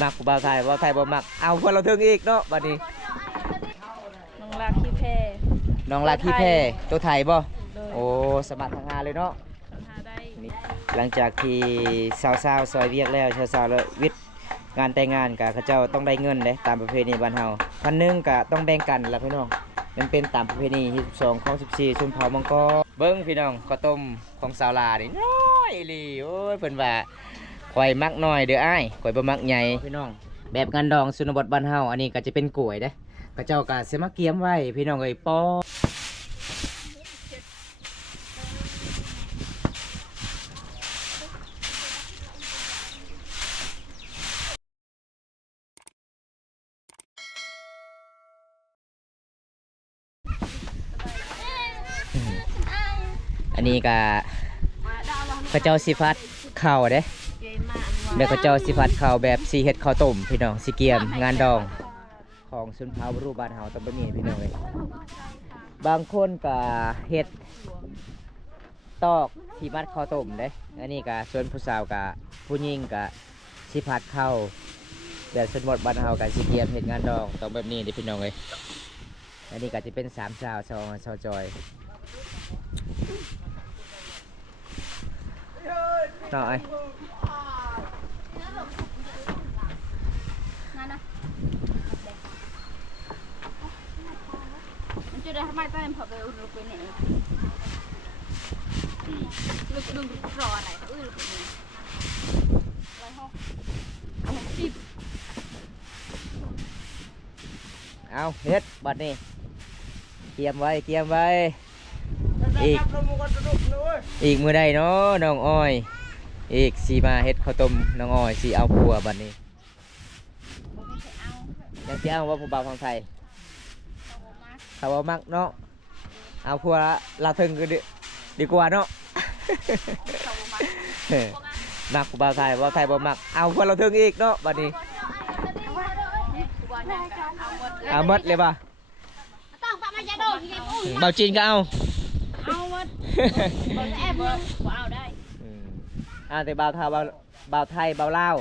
มักผู้บ่าวไทยบ่าวไทยบ่มัก เอาคนเราถึงอีกเนาะบัดนี้ น้องรักขี้แพรน้องลาขี้แพ้ตัวไทยบ่ โดยโอ้สมัครทางงานเลยเนาะปัญหาได้นี่หลังจากที่สาวๆซอยเวียกแล้วสาวๆแล้ววิทย์งานแต่งงานกะเขาเจ้าต้องได้เงินเด้ตามประเพณีบ้านเฮาพันหนึงกะต้องแบ่งกันล่ะพี่น้องมันเป็นตามประเพณีที่12ของ14ชนเผ่ามังกรเบิ่งพี่น้องข้าวต้มของสาวลานี่น้อยอีหลีโอ้ยเพิ่นว่า ข่อยมักน้อยเด้ออ้ายข่อยบ่มักใหญ่พี่น้อง แบบงานดองสุนบทบ้านเฮาอันนี้ก็จะเป็นกล้วยเด้เขาเจ้าก็สิมาเกียมไว้พี่น้องเอ้ยปออันนี้ก็พระเจ้าสิฟัดข้าเด้ แบบพระเจ้าสิฟัดข้าวแบบสีเฮ็ดข้าวต้มพี่น้องสีเกียมงานดอง ของสุนเผารูปบ้านเฮาต้องบ่มีพี่น้องเอ้ยบางคนก็เฮ็ดตอกที่มัดข้าวต้มเด้อันนี้ก็ส่วนผู้สาวก็ผู้หญิงก็สิพัดข้าวแบบสนบทบ้านเฮาก็สิเกียมเฮ็ดงานดองต้องแบบนี้เด้พี่น้องเอ้ยอันนี้ก็จะเป็นสามสาวสองสาวจอยหน่อย มันจะได้ทำไมต้องพอไปอุ่นไปไหนลูกดึงรอไหนอุ้ยลูกนี่ไรห้องสิบเอาเฮ็ดบัดนี้เกียมไว้เกียมไว้ อีกอีกมือใดเนาะน้องอ้อย อีกสีมาเฮ็ดข้าวต้มน้องอ้อยสีเอาผัวบัดนี้ยังสิเอาว่าผู้บ่าวของไทย ถ้าว่ามักเนาะเอาผัวละเราถึงก็ดีดีกว่าเนาะหมักบ่าวไทยบ่าวไทยบ่มักเอาผัวเราถึงอีกเนาะบัดนี้เอาหมดเลยป่ะต้องปะมาจะโดนยังอุ้ยเบาจีนก็เอาเอาหมดบอลแอบเอาได้อ่าแต่บ่าวไทยบ่าวบ่าวไทยบ่าวลาว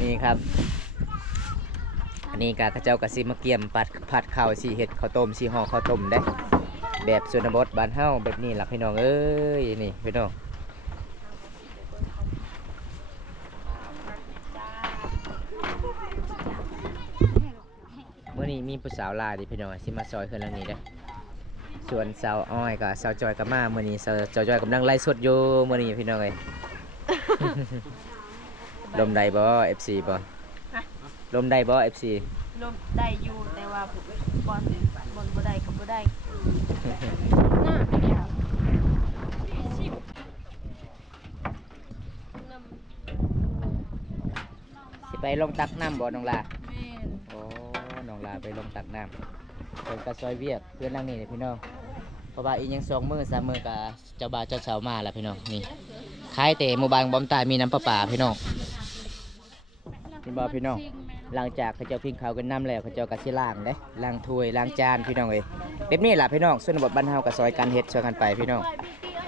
นี่ครับ นนี้กข้าเจ้ากะสิมาเกี่ยมปัดผัดข้าวสีเห็ดข้าวต้มสีห่อข้าวต้มได้ แบบสุนบทบ้านเฮาแบบนี้ล่ะพี่น้องเอ้ยนี่พี่น้องเมื่อนี้มีผู้สาวลาดิพี่น้องสิมาซอยเคืนหลังนี้ได้อส่วนสาวอ้อยกับสาวจอยกับมาเมื่อนี้สาวสาวจอยกำลังไล่สดอยู่เมื่อนี้พี่น้องเอ้ยลมใดบ่ FC บ่ ลมใดบ่ FC ลมได้อยู่แต่ว่าบอลบอลบ่ได้กับบ่ได้สิไปลงตักน้ำบ่น้องลาแม่นโอ้น้องลาไปลงตักน้ำเพิ่นก็ซอยเวียกเพื่อนนั่งนี่เลยพี่น้องเพราะว่าอีกยังสองมือสามมือก็เจ้าบ่าวเจ้าสาวมาแล้วพี่น้องนี่ขายแต่หมู่บ้านบอมตายมีน้ำประปาพี่น้องนี่บ่พี่น้อง หลังจากเขาเจ้าพิงเขาวกันน้ำแล้วเขาเจ้าก็สิล้างเด้ล้างถ้วยล้างจานพี่น้องเอ้ยแบบนี้ล่ะพี่น้องส่วนบทบ้านเฮาก็ซอยกันเฮ็ดซอยกันไปพี่น้อง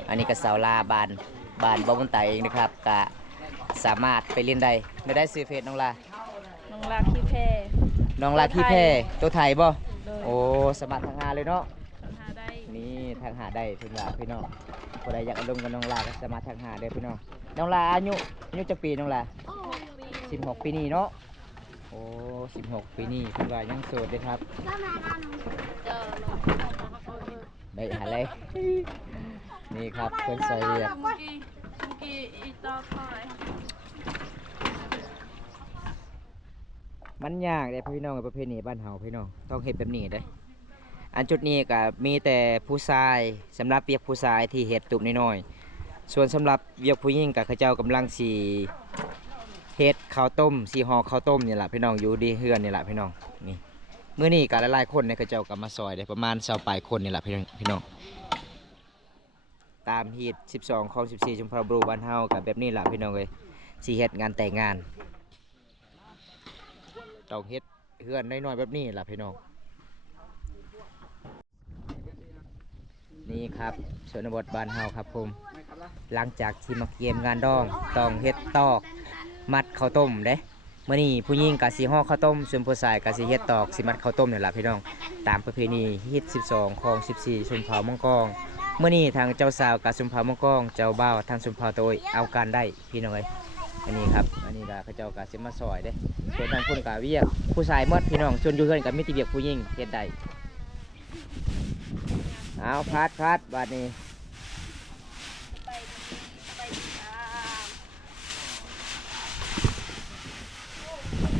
อันนี้ก็สาวลาบานบานบ่บนไตเองนะครับก็สามารถไปเล่นได้ไม่ได้ซื้อเฟซน้องลาน้องรักขี้แพรน้องลาขี้แพ้ตัวไทยบ่โดยโอ้สมัครทางหาเลยเนาะปัญหาได้นี่ทางหาได้ถึงว่าพี่น้องคนใดอยากอารมณ์กับน้องลาก็สามารถทางหาได้พี่น้องน้องลาอายุอายุจักปีน้องลา16 ปีนี่เนาะ โอ้16ปีนี่คือว่ายังโสดเด้อครับเจอลงได้หาเลยนี่ครับเผินซอยเรียกมันยากเลยพี่น้องประเพณีบ้านเฮาพี่น้องต้องเฮ็ดแบบนี้เด้อันจุดนี้ก็มีแต่ผู้ชายสำหรับเวียกผู้ชายที่เฮ็ดตุบน้อยๆส่วนสำหรับเวียกผู้หญิงก็เขาเจ้ากำลังสิ เฮ็ดข้าวต้มสิห่อข้าวต้มนี่แหละพี่น้องอยู่ดีเฮือนนี่แหละพี่น้องนี่เมื้อนี้ก็หลายๆคนเนี่ยเขจ้าก็มาซอยได้ประมาณ20ปลายคนนี่ล่ะพี่น้องพี่น้องตามฮีต12ของ14ชุมพรบรูบ้านเฮากับแบบนี้แหละพี่น้องเอ้ยสิเฮ็ดงานแต่งงานต้องเฮ็ดเฮือนน้อยๆแบบนี้แหละพี่น้องนี่ครับชนบทบ้านเฮาครับผมหลังจากที่มาเกมงานดองต้องเฮ็ดตอก มัดข้าวต้มเด้มื้อนี้ผู้หญิงก็สิห่อข้าวต้มส่วนผู้ชายก็สิเฮ็ดตอกสิมัดข้าวต้มเนี่ยล่ะพี่น้อง ตามประเพณีฮิต 12ของ 14ชนเผ่ามังกรเมื่อนี้ทางเจ้าสาวกับชนเผ่ามังกรเจ้าบ่าวทางชนเผ่าโตยเอากันได้พี่น้องเอ้ยอันนี้ครับอันนี้ก็เขาเจ้าก็สิมาซอยเด้ส่วนทางคนก็เวียกผู้ชายมดพี่น้องส่วนอยู่เฮือนก็มีแต่เวียกผู้หญิงเฮ็ดได้เอาพัดพัดบัดนี้ ไปไปตาม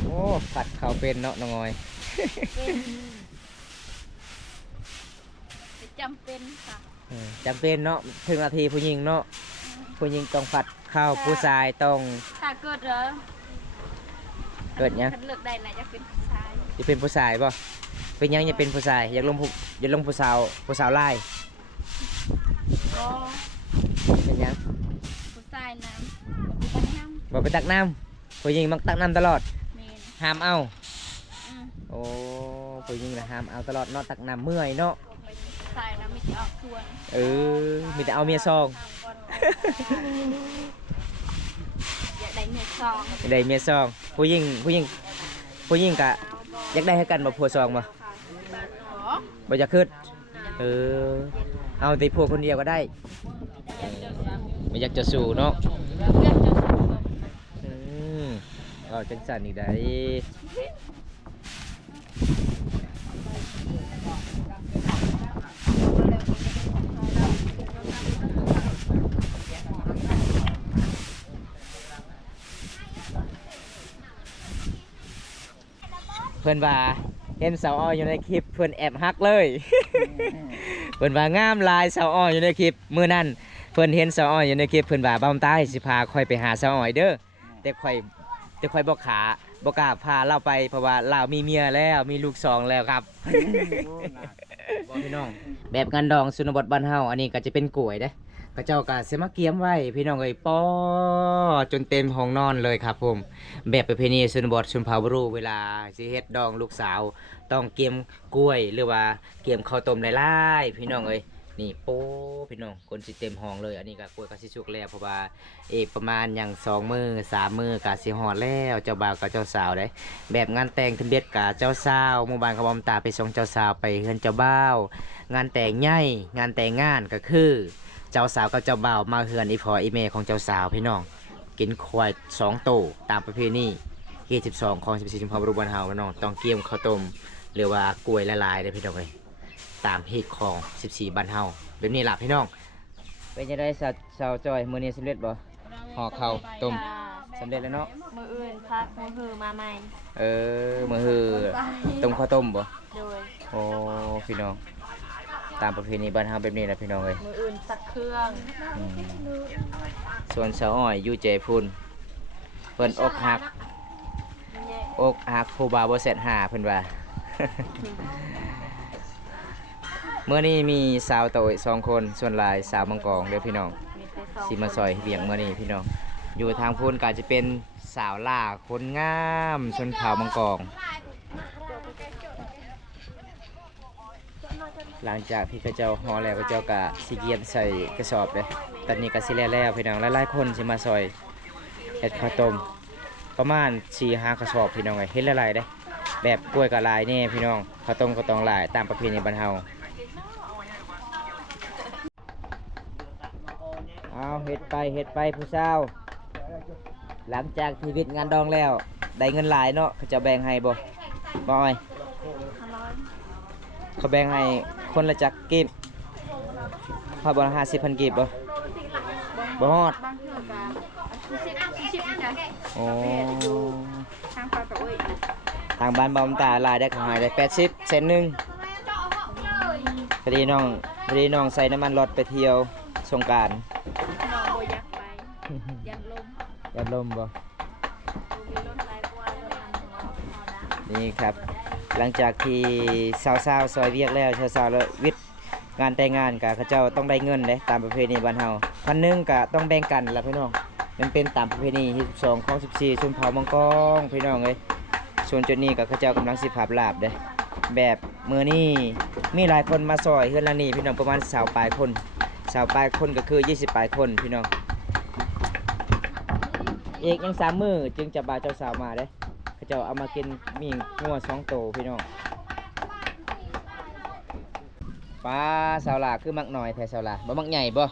โอ้ผัดข้าวเป็นเนาะน้องออยเป็นจำเป็นค่ะเออจำเป็นเนาะถึงนาทีผู้หญิงเนาะผู้หญิงต้องผัดข้าวผู้ชายต้องถ้าเกิดเหรอเกิดหยังคันเลือกได้นะจะเป็นผู้ชายจะเป็นผู้ชายป่ะเป็นหยังอยากเป็นผู้ชายอยากลงผู้อยากลงผู้สาวผู้สาวไล่ก็เป็นหยังผู้ชายนะบ่มีน้ำบอกไปตักน้ำผู้หญิงมักตักน้ำตลอดเมน ห้ามเอาอืมโอ้ผู้หญิงนะห้ามเอาตลอดเนาะตักน้ำเมื่อยเนาะผู้ชายนะมีแต่ออกทวนเออมีแต่เอาเมียซองทางก่อนอยากได้เนื้อซองได้เมียซองผู้หญิงผู้หญิงผู้หญิงกะอยากได้ให้กันบ่ผัวซองบ่อ๋อบ่อยากขึ้นเออเอาแต่ผัวคนเดียวก็ได้เออไม่อยากจะสู่เนาะเลือกจะอืม ก็จังสันอีกได้เพื่อนว่าเห็นสาวอ้อยอยู่ในคลิปเพื่อนแอบฮักเลย เพื่อนว่างามลายสาวอ้อยอยู่ในคลิปมื้อนั้นเพื่อนเห็นสาวอ้อยอยู่ในคลิปเพื่อนว่าบ้ามใต้สิพาคอยไปหาสาวอ้อยเด้อแต่คอย แต่ค่อยบ่ขาบ่กล้าพาเราไปเพราะว่าเรามีเมียแล้วมีลูกสองแล้วครับ บอกพี่น้อง แบบงานดองสุนบทบ้านเฮาอันนี้ก็จะเป็นกล้วยเด้กระเจ้าก็สิมาเกียมไว้ พี่น้องเอ้ยป้อจนเต็มห้องนอนเลยครับผม แบบประเพณีชนบทชนเผ่าบรูเวลาสิเฮ็ดดองลูกสาว ต้องเกียมกล้วยหรือว่าเกียมข้าวต้มหลายๆพี่น้องเอ้ย นี่โป้พี่น้องคนสิเต็มห้องเลย อันนี้ก็กล้วยก็สิสุกแล้วเพราะว่าเอกประมาณอย่างสองมือสามมือก็สิฮอดแล้วเจ้าบ่าวกับเจ้าสาวได้แบบงานแต่งทะเบียนกับเจ้าสาวหมู่บ้านขบอมตาไปส่งเจ้าสาวไปเฮือนเจ้าบ่าวงานแต่งใหญ่งานแต่งงานก็คือ เจ้าสาวกับเจ้าบ่าวมาเฮือนอีพออีเมของเจ้าสาวพี่น้องกินควายสองโตตามประเพณีที่12ของ14ชุมพรบรุบันเฮาพี่น้องต้องเกี่ยมข้าวต้มหรือว่ากล้วยละลายเลยพี่น้องเลย ตามฮีตของ 14บ้านเฮาแบบนี้ล่ะพี่น้อง เป็นยังไงสาวสาวจอยมื้อนี้สำเร็จบ่ห่อข้าวต้มสำเร็จแล้วเนาะมืออื่นพักมือหือมาใหม่ เออมื้อฮือต้มข้าวต้มบ่โดยโอ้พี่น้อง ตามประเพณีบ้านเฮาแบบนี้แหละพี่น้องเอ้ยมืออื่นสักเครื่องอืมส่วนสาวอ้อยอยู่เจพุ่นเพิ่นอกหัก อกหักผู้บ่าวบ่เสร็จหาเพิ่นว่า เมื่อนี้มีสาวโตยสองคนส่วนหลายสาวมังกรเด้อพี่น้องสิมาซอยเบียงเมื่อนี้พี่น้อง อยู่ทางพูนก็จะเป็นสาวล่าคนงามชนเผ่ามังกรหลังจากที่กระเจ้าฮอแล้วกระเจ้ากะสิเกียนใส่กระสอบเลยตอนนี้ก็สิแล้วแล้วพี่น้องหลายๆคนสิมาซอยเฮ็ดข้าวต้มประมาณ4 5กระสอบพี่น้องเอ้ยเฮ็ดหลายๆเด้แบบกล้วยกับลายนี่พี่น้องข้าวต้มก็ต้องลายตามประเพณีบ้านเฮา เอาเฮ็ดไปเฮ็ดไปผู้สาวหลังจากชีวิตงานดองแล้ว ได้เงินหลายเนาะเขาจะแบ่งให้บ่บ่อ้อยเขาแบ่งให้คนละจักกีบพอบ่ห้าสิบพันกีบบ่บ่ฮอดบางเทื่อก็สิบสิบจ้ะโอ้ทางปลาตะเอ้ยทางบ้านบอมตาลายได้เขาให้ได้แปดสิบเซนหนึ่งพอดีน้องพอดีน้องใส่น้ำมันรถไปเที่ยวสงกราร ลมบ่มบ่นี่ครับ หลังจากที่สาวๆาวซอยเวียกแล้วชาวสาวๆแล้ววิทย์งานแต่งงานกะเขาเจ้าต้องได้เงินเด้ตามประเพณีบ้านเฮาพันหนึงกะต้องแบ่งกันละพี่น้องมันเป็นตามประเพณีที่12ของ14ชนเผ่ามังกรพี่น้องเอ้ยส่วนจุดนี้ก็เขาเจ้ากำลังสิภาพลาบเด้แบบมือนี้มีหลายคนมาซอยเฮือนลังนี้พี่น้องประมาณ20ปลายคนสาวปลายคนก็คือ 20ปลายคนพี่น้อง เอกยังสามมือจึงจะบาเจ้าสาวมาเด้เขาเจ้าเอามากินมีงัวสองโตวพี่น้องปลาสาวหลาคือมักหน่อยแท้สาวหลาบ่มักใหญ่บ่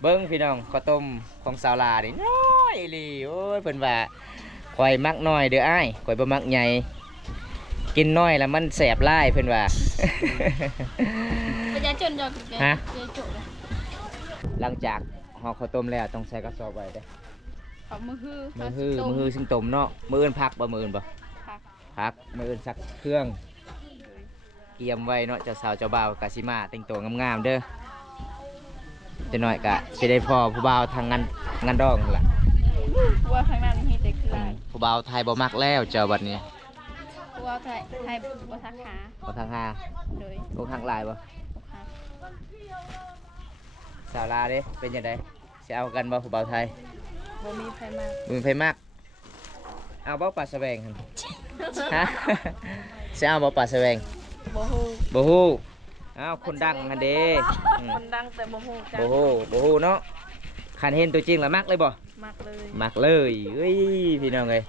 เบิ้งพี่น้องข้าวต้มของสาวลานี่น้อยอีหลีโอ้ยเพิ่นว่าข่อยมักน้อยเด้ออ้ายข่อยบ่มักใหญ่กินน้อยแล้วมันแสบร้ายเพิ่นว่าระยะจนจอกับแกฮะเยจบเลยหลังจาก ห่อข้าวต้มแล้วต้องใส่กระสอบไว้เด้อเขามือฮือมือฮือมือฮือซึ่งต้มเนาะมืออื่นพักบ่มืออื่นบ่ผักพักมืออื่นซักเครื่องเกียมไว้เนาะเจ้าสาวเจ้าบ่าวกะสิมาแต่งตัวงามๆเด้อจะหน่อยกะสิได้พอผู้บ่าวทางงานงานดองนั่นล่ะว่าข้างหน้านี่มีแต่คือลายผู้บ่าวไทยบ่มักแล้วเจ้าบัดนี้ว่าไทยไทยบัวทักขาบ่ทางหาโดยโอ้ข้างลายบ่อกหัก สาวลาเด้เป็นยังไงสิเอากันบ่ผู้บ่าวไทยบ่มีใครมามึงไผมาก เอาบ่ปลาแสวงหั่นฮะสิเอาบ่ปลาแสวงบ่ฮู้บ่ฮู้อ้าวคนดังหั่นเด้อืมคนดังแต่บ่ฮู้จักบ่ฮู้บ่ฮู้เนาะคันเห็นตัวจริงแล้วมักเลยบ่ มากเลยมักเลยเอ้ยพี่น้องเอ้ย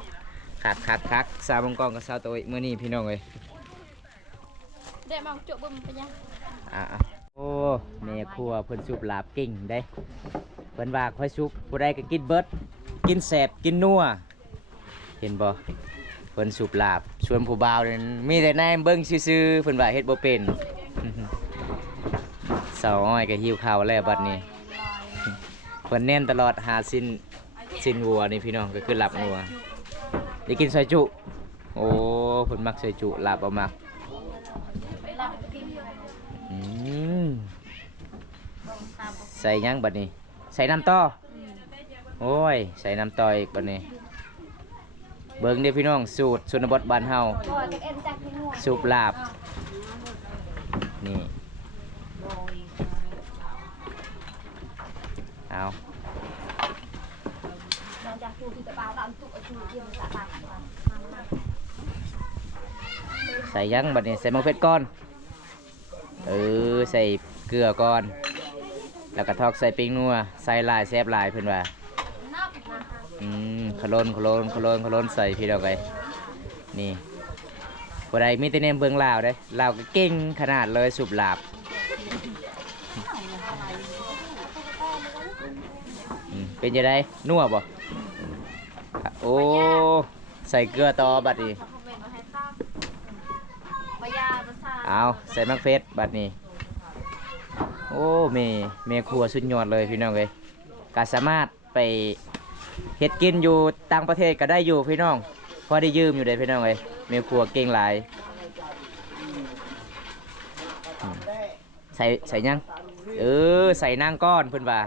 คักคักคักสาวบงกองกับสาวโตยมื้อนี้พี่น้องเอ้ยได้มาจบบ่มันไปยังอะๆ โอ้แม่ครัวเพิ่นสูบลาบเก่งเด้เพิ่นว่าค่อยสูบผู้ใดก็กินเบิด กินแสบกินนัวเห็นบ่เพิ่นสูบลาบชวนผู้บ่าวนั่นมีแต่นายเบิ่งซื่อๆเพิ่นว่าเฮ็ดบ่เป็นสาวอ้อยก็หิวข้าวแล้วบัดนี้เพิ่นแน่นตลอดหาสินสินวัวนี่พี่น้องก็คือลาบงัวได้กินซอยจุ โอ้เพิ่นมักซอยจุลาบบ่มัก ใส่หยังบัดนี้ ใส่น้ำต่อโอ้ย ใส่น้ำต่ออีกบัดนี้ เบิ่งเด้อพี่น้องสูตรชนบทบ้านเฮาสูบลาบ นี่ เอาใส่หยังบัดนี้ ใส่มะเขือก่อน เออ ใส่เกลือก่อน แล้วก็ทอกใส่ปิ้งนัวใส่ลายแซบลายเพื่อนว่าอืมขลนขลนขลนขลนใส่พี่ดอกไอ้นี่บ่ได้มีแต่เนมเบิงลาวเด้ลาวก็เก่งขนาดเลยสูบลาบอืมเป็นยังไงนัวบ่โอ้ใส่เกลือต่อบัดนี้ปยาประสาเอาใส่มักเฟสบัดนี้ โอ้เมเมครัวสุดยอดเลยพี่น้องเลยก็สามารถไปเฮ็ดกินอยู่ต่างประเทศก็ได้อยู่พี่น้อง พอได้ยืมอยู่เลยพี่น้องเลยเมครัวเก่งหลายใส่ใส่ยังเออใส่นางก้อนเพิ่อนว่า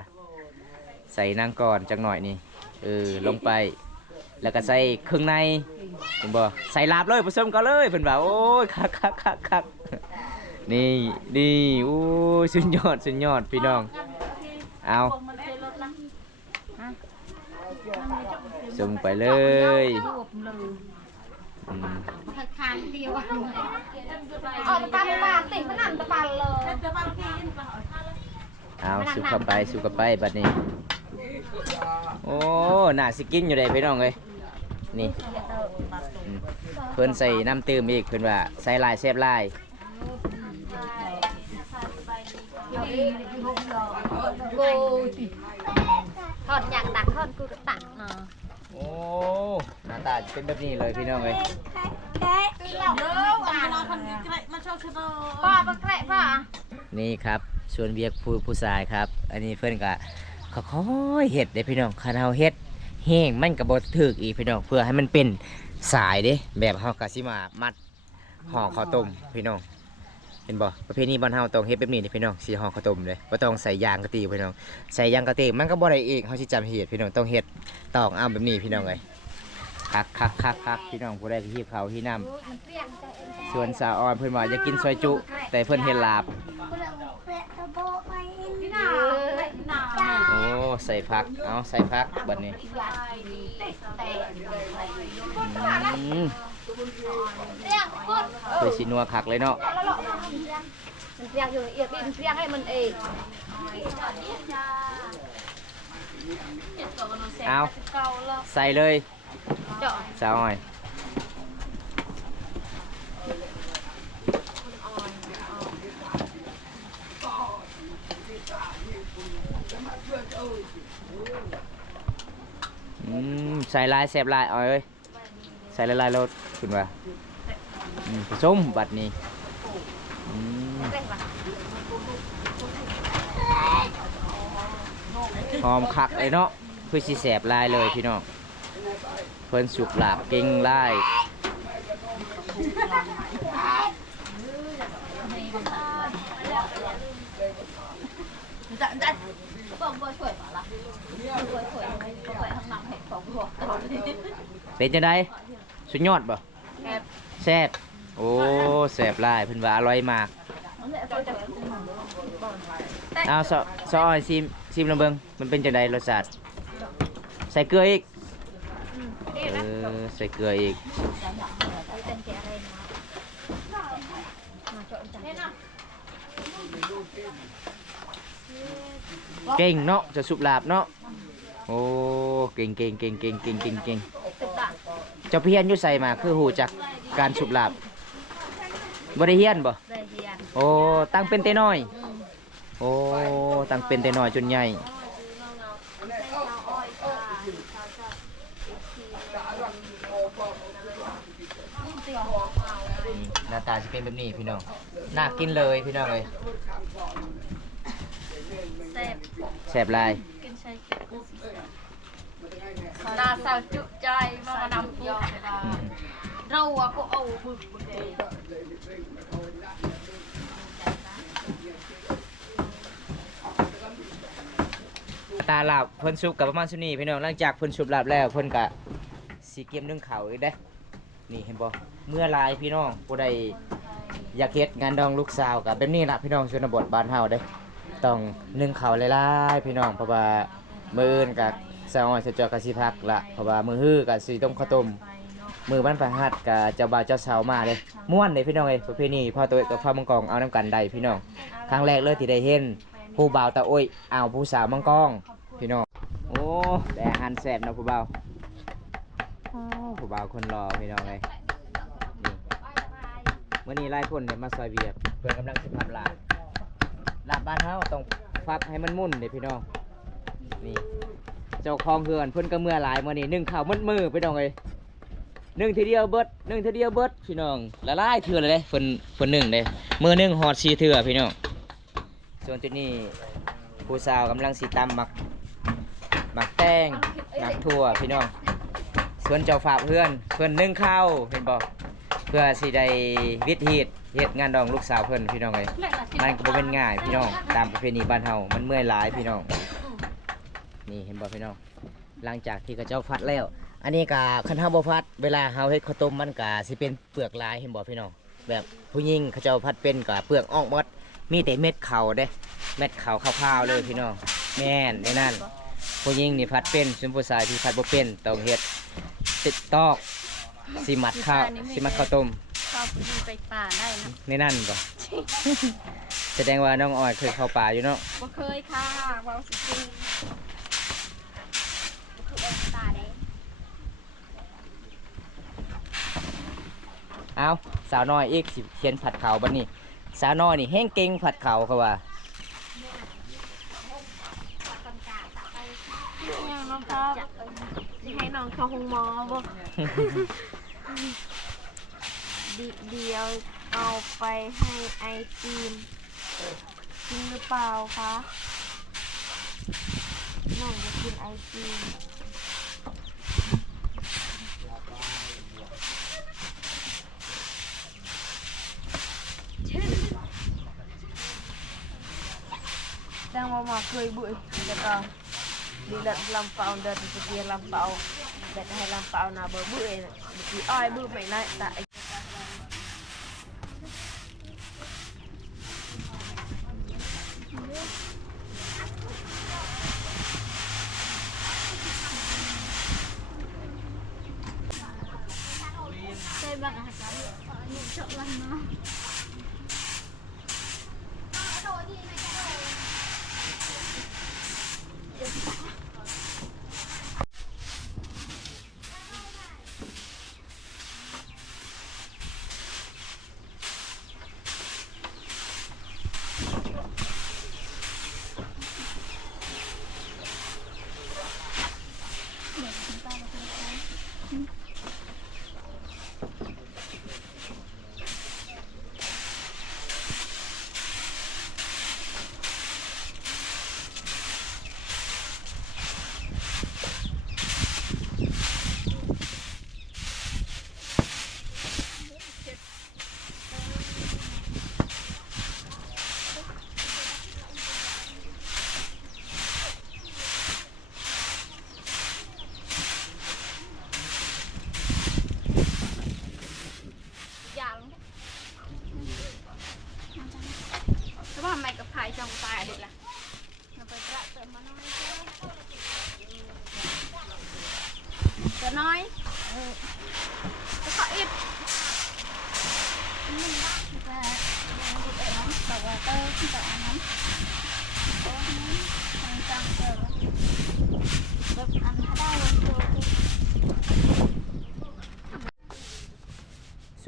ใส่นางก้อนจักหน่อยนี่เออลงไป แล้วก็ใส่เครื่องในเห็นบ่ใส่ลาบเลยผสมกันเลยเพิ่อนว่าโอ้ยคักคักคักคัก นี่นี่โอ้ยสุดยอดสุดยอดพี่น้อง เอาส่งไปเลยอืมคางเดียวเอาตะปันปากติดมันนั่นตะปันเลยเอาสุกเข้าไปสุกเข้าไปบัดนี้ โอ้หน่าสิกินอยู่เลยพี่น้องเลยนี่อืมเพิ่นใส่น้ำตื้มอีกเพิ่นว่าใส่ลายแซ่บลาย กทอดอย่างตักทอดกูก็ตักเนาะโอ้หน้าตาเป็นแบบนี้เลยพี่น้องเลยป้าปะแกะป้านี่ครับส่วนเวียกผู้ผู้ชายครับ อันนี้เพื่อนก็เขาค่อยเห็ดเด้พี่น้องคันเฮาเฮ็ดแห้งมันก็บ่ถึกอีกพี่น้องเพื่อให้มันเป็นสายเด้แบบเฮากะสิมามัดห่อข้าวต้มพี่น้อง เห็นบ่ประเภทนี้บ้านเฮาต้องเฮ็ดแบบนี้นี่พี่น้องสิห่อข้าวต้มเลยบ่ต้องใส่ยางกะทิพี่น้องใส่ยางกะทิมันก็บ่ได้อีกเฮาสิจำเฮ็ดพี่น้องต้องเฮ็ดตอกเอาแบบนี้พี่น้องเอ้ยคักคักคักคักพี่น้องผู้ใดที่หิวข้าวหิวน้ำส่วนสาวออนเพิ่นว่าจะกินซอยจุ แต่เพิ่นเฮ็ดลาบโอ้ใส่พักเอาใส่พักบัดนี้ อืมคือชินัวคักเลยเนาะมันเปียกอยู่เอียดดินเปียกให้มันเองเอาเก่าแล้วใส่เลยเจาะสาวอ้อยอืมใส่ลายแสบลายอ้อยเอ้ย ใส่ลายลายรถขึ้นว่าอืมผสมบัดนี้อืมเต้นปะหอมคักเลยเนาะคือสิแสบลายเลยพี่น้องเพิ่นสุกหลาบเก่งลายจัดจัดบอกบ่ช่วยมาละบ่ช่วยบ่ช่วยทางหนังเห็ดของพวกตอนนี้เป็นจังได สุดยอดบ่แอบแซ่บโอ้แซ่บลายเพิ่นว่าอร่อยมากเจ้าจะเอาซอซออ้อยซิมซิมลองเบิ่งมันเป็นจังไดรสชาติใส่เกลืออีกนี่เอนะอใส่เกลืออีกเต้นแกอะไรนะมาเจาะจังนี่นะเก่งเนาะจะสุบลาบเนาะโอ้เก่งเก่งเก่งเก่งเก่งเก่งเก่งตึกละ เจ้าเพียนอยู่ใส่มาคือหูจักการสุบลาบบ่ได้เฮียนบ่ได้เฮียนโอ้ตั้งเป็นแต่น้อยโอ้ตั้งเป็นแต่น้อยจนใหญ่อืมหน้าตาจะเป็นแบบนี้พี่น้องน่ากินเลยพี่น้องเลยเซ่บแสบลายกินใช้ ตาสาวจุใจมานำยออืมเราอะก็เอาบึกบึกเลยตาหลาบเพิ่นซุปกับประมาณสุนี้พี่น้องหลังจากเพิ่นซุปลาบแล้วเพิ่นกะสีเกมนึ่งเขาวอีกเด้นี่เห็นบ่เมื่อลายพี่น้องผู้ใดอยากเฮ็ดงานดองลูกสาวกับแบบนี้ล่ะพี่น้องชนบทบ้านเฮาเด้ต้องนึ่งเขาวหลายๆพี่น้องเพราะว่ามื้ออื่นกับ สาวอ้อยสะจอกกับสิพักละเพราะว่ามื้อฮื้อกับสิต้มข้าวต้มมือวันพฤหัสกับเจ้าบ่าวเจ้าสาวมาเลยม่วนเด้พี่น้องเอ้ยประเพณีพ่อตัวกับพ่อมังกรเอาน้ำกันได้พี่น้องครั้งแรกเลยที่ได้เห็นผู้บ่าวตะโอ้ยเอาผู้สาวมังกรพี่น้องโอ้แต่อาหารแซ่บเนาะผู้บ่าวผู้บ่าวคนรอพี่น้องเอ้ยเมื้อนี้หลายคนเนี่ยมาซอยเวียกเพื่อนกำลังสิทำลาบลาบบ้านเฮาต้องฟักให้มันมุ่นเด้พี่น้องนี่ เจ้าของเฮือนเพิ่นก็เมื่อหลายมื้อนี้นึ่งข้าวมัดมือพี่น้องเอ้ยนึ่งทีเดียวเบิดนึ่งทีเดียวเบิดพี่น้องละลายเถื่อเลยเด้เพิ่นเพิ่นนึ่งเด้มื้อหนึ่งฮอด4เถื่อพี่น้องส่วนตัวนี้ผู้สาวกำลังสิตำหมักหมักแป้งหมักถั่วพี่น้องส่วนเจ้าฝากเพื่อนเพิ่อนนึ่งข้าวเห็นบ่เพื่อสิได้วิถีเฮ็ดงานดองลูกสาวเพิ่นพี่น้องเอ้ยมันก็บ่เป็นง่ายพี่น้องตามประเพณีบ้านเฮามันเมื่อยหลายพี่น้อง นี่เห็นบ่พี่น้องหลังจากที่เขาเจ้าฟัดแล้ว อันนี้ก็คันเฮาบ่ฟัดเวลาเฮาเฮ็ดข้าวต้มมันก็สิเป็นเปลือกลายเห็นบ่พี่น้องแบบผู้หญิงเขาเจ้าพัดเป็นก็เปลือกออกหมดมีแต่เม็ดข้าวเด้เม็ดข้าวขาวๆเลยพี่น้องแม่นในนั้นผู้หญิงนี่พัดเป็นส่วนผู้ชายที่พัดบ่เป็นต้องเฮ็ดติดตอกสิมัดข้าวสิมัดข้าวต้มชอบยิงไปป่าได้นะในนั่นบ่แสดงว่าน้องออยเคยเข้าป่าอยู่เนาะบ่เคยค่ะเว้าสิจริงคือเป็นตาแดง เอาสาวน้อยอีกสิเขียนผัดเขาบัดนี้ สาวน้อยนี่แห้งเก่งผัดเขาเขาว่ายังน้องครับให้น้องเขาหงมอบ่ดิเดียวเอาไปให้ไอจีนจริงหรือเปล่าคะน้องจะกินไอจีน hakoy buo kata dilat lampau dah tu pergi lampau dah dah lampau na buo buo ai buo mai nak tak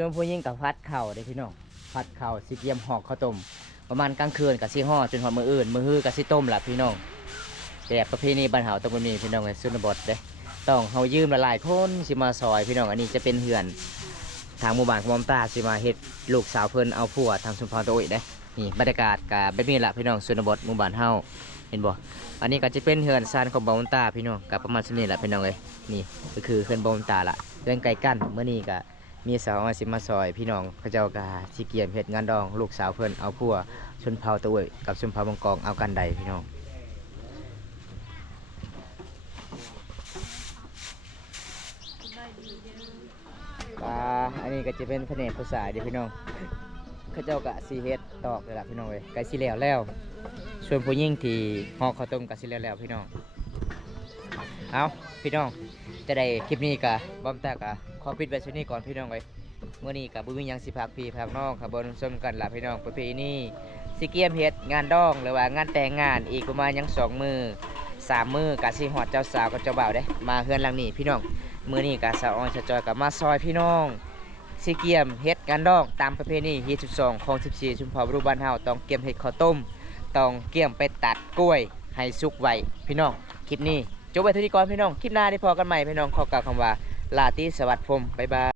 ส่วนผู้หญิงกับพัดเข่าเด้พี่น้องพัดเข่าสิเกียมหอกข้าวต้มประมาณกลางคืนกับสิห่อจนหอดมืออื่นมือฮือกับสิต้มล่ะพี่น้องแต่ประเพณีบ้านเฮาต้องมีพี่น้องในสุนบทเด้ต้องเฮายืมละลายคนสิมาซอยพี่น้องอันนี้จะเป็นเหือน ทางหมู่บ้านของมอมตาสิมาเฮ็ดลูกสาวเพิ่นเอาผัวทางชุมพรตัวอุ้ยเด้นี่บรรยากาศกับแบบนี้ล่ะพี่น้องสุนบทหมู่บ้านเฮาเห็นบ่อันนี้ก็จะเป็นเฮือนซานของบอมตาพี่น้องกับประมาณสนี้ล่ะพี่น้องเอ้ยนี่ก็คือเฮือนบอมตาละเฮือนไก่กั้นเมื่อนี้ก็ มีสาวมาสิมาซอย พี่น้องเขาเจ้ากาสิเกียมเฮ็ดงานดอง ลูกสาวเพิ่นเอาผัวชนเผาตะเวยกับชนเผาบางกองเอากันใดพี่น้องอ่าอันนี้ก็จะเป็นแผนกภาษาเดี๋ยวพี่น้องเขาเจ้ากะสีเฮ็ดตอกเลยล่ะพี่น้องเว้ยไก่สิแล้วแล้วส่วนผู้หญิงที่ห่อข้าวต้มกะสิแล้วแล้วพี่น้องเอาพี่น้องจะได้คลิปนี้กะบอมตากะข อปิดไว้ชนี้ก่อนพี่น้องไว้เมื่อนี้กะบุญยังสิพักพี่พักน้องขับบนชมกันหล่ะพี่น้องประเพณีสิเกียมเฮ็ดงานดองหรือว่างานแต่งงานอีกประมาณยังสองมือสามมือกะสิหอดเจ้าสาวกับเจ้าบ่าวได้มาเฮือนหลังนี้พี่น้องมื้อนี้กะสาวออนสะจอยกับมาซอยพี่น้องสิเกียมเฮ็ดงานดองตามประเพณีฮีท12ของ14ชุมพรรูบ้านเฮาต้องเกียมเฮ็ดข้าวต้มต้องเกียมไปตัดกล้วยให้สุกไว้พี่น้องคลิปนี้จบไปเท่านี้ก่อนพี่น้องคลิปหน้าได้พอกันใหม่พี่น้องขอกล่าวคำว่า ลาตรีสวัสดิ์พรมบ๊ายบาย